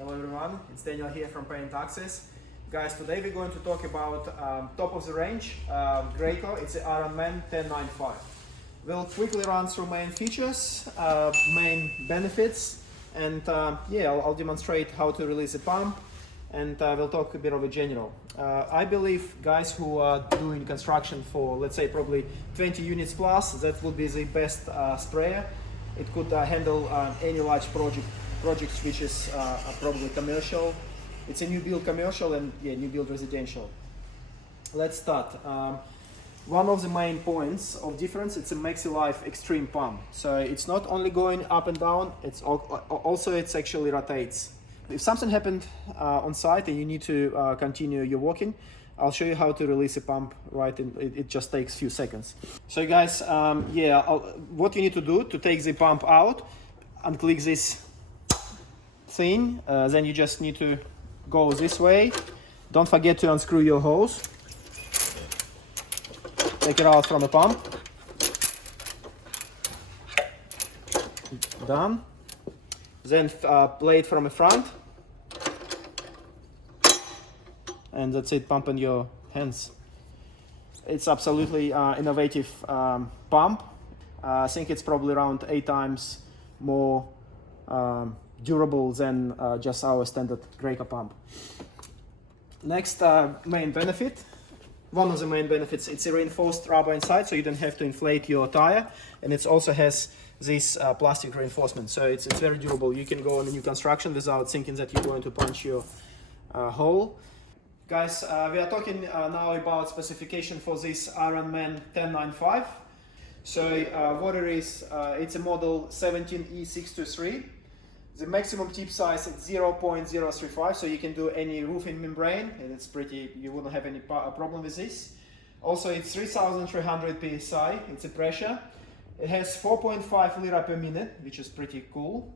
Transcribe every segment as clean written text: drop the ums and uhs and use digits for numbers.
Hello everyone, it's Daniel here from PaintAccess. Guys, today we're going to talk about top of the range Graco. It's the Ironman 1095. We'll quickly run through main features, main benefits, and I'll demonstrate how to release the pump, and we'll talk a bit of a general. I believe guys who are doing construction for, let's say, probably 20 units plus, that will be the best sprayer. It could handle any large projects which is probably commercial. It's a new build commercial and new build residential. Let's start. One of the main points of difference, it's a MaxLife extreme pump. So it's not only going up and down, it's also it actually rotates. If something happened on site and you need to continue your walking, I'll show you how to release a pump, right? It just takes a few seconds. So guys, what you need to do to take the pump out, unclick this thing, then you just need to go this way. Don't forget to unscrew your hose. Take it out from the pump. Done. Then play it from the front. And that's it, pump in your hands. It's absolutely innovative pump. I think it's probably around 8 times more durable than just our standard Graco pump. Next main benefit, one of the main benefits, it's a reinforced rubber inside, so you don't have to inflate your tire, and it also has this plastic reinforcement, so it's very durable. You can go on a new construction without thinking that you're going to punch your hole. Guys, we are talking now about specification for this Ironman 1095. So what it is, it's a model 17E623. The maximum tip size is 0.035, so you can do any roofing membrane, and it's pretty, you wouldn't have any problem with this. Also, it's 3,300 psi, it's a pressure. It has 4.5 liter per minute, which is pretty cool.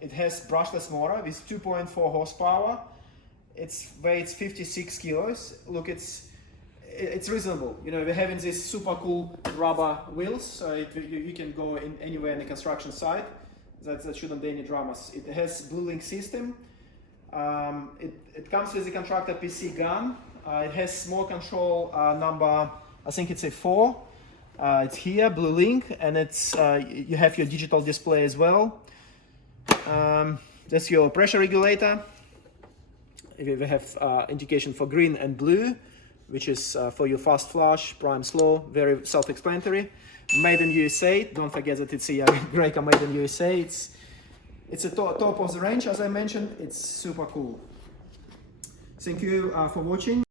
It has brushless motor with 2.4 horsepower. Its weighs 56 kilos. Look, it's reasonable. You know, we're having these super cool rubber wheels, so you can go anywhere in the construction site. That shouldn't be any dramas. It has BlueLink system. It comes with a contractor PC gun. It has small control number, I think it's a 4. It's here, BlueLink, and it's you have your digital display as well. That's your pressure regulator. We have indication for green and blue, which is for your fast flush, prime slow, very self-explanatory. Made in USA, don't forget that it's a Graco made in USA. It's a top of the range, as I mentioned. It's super cool. Thank you for watching.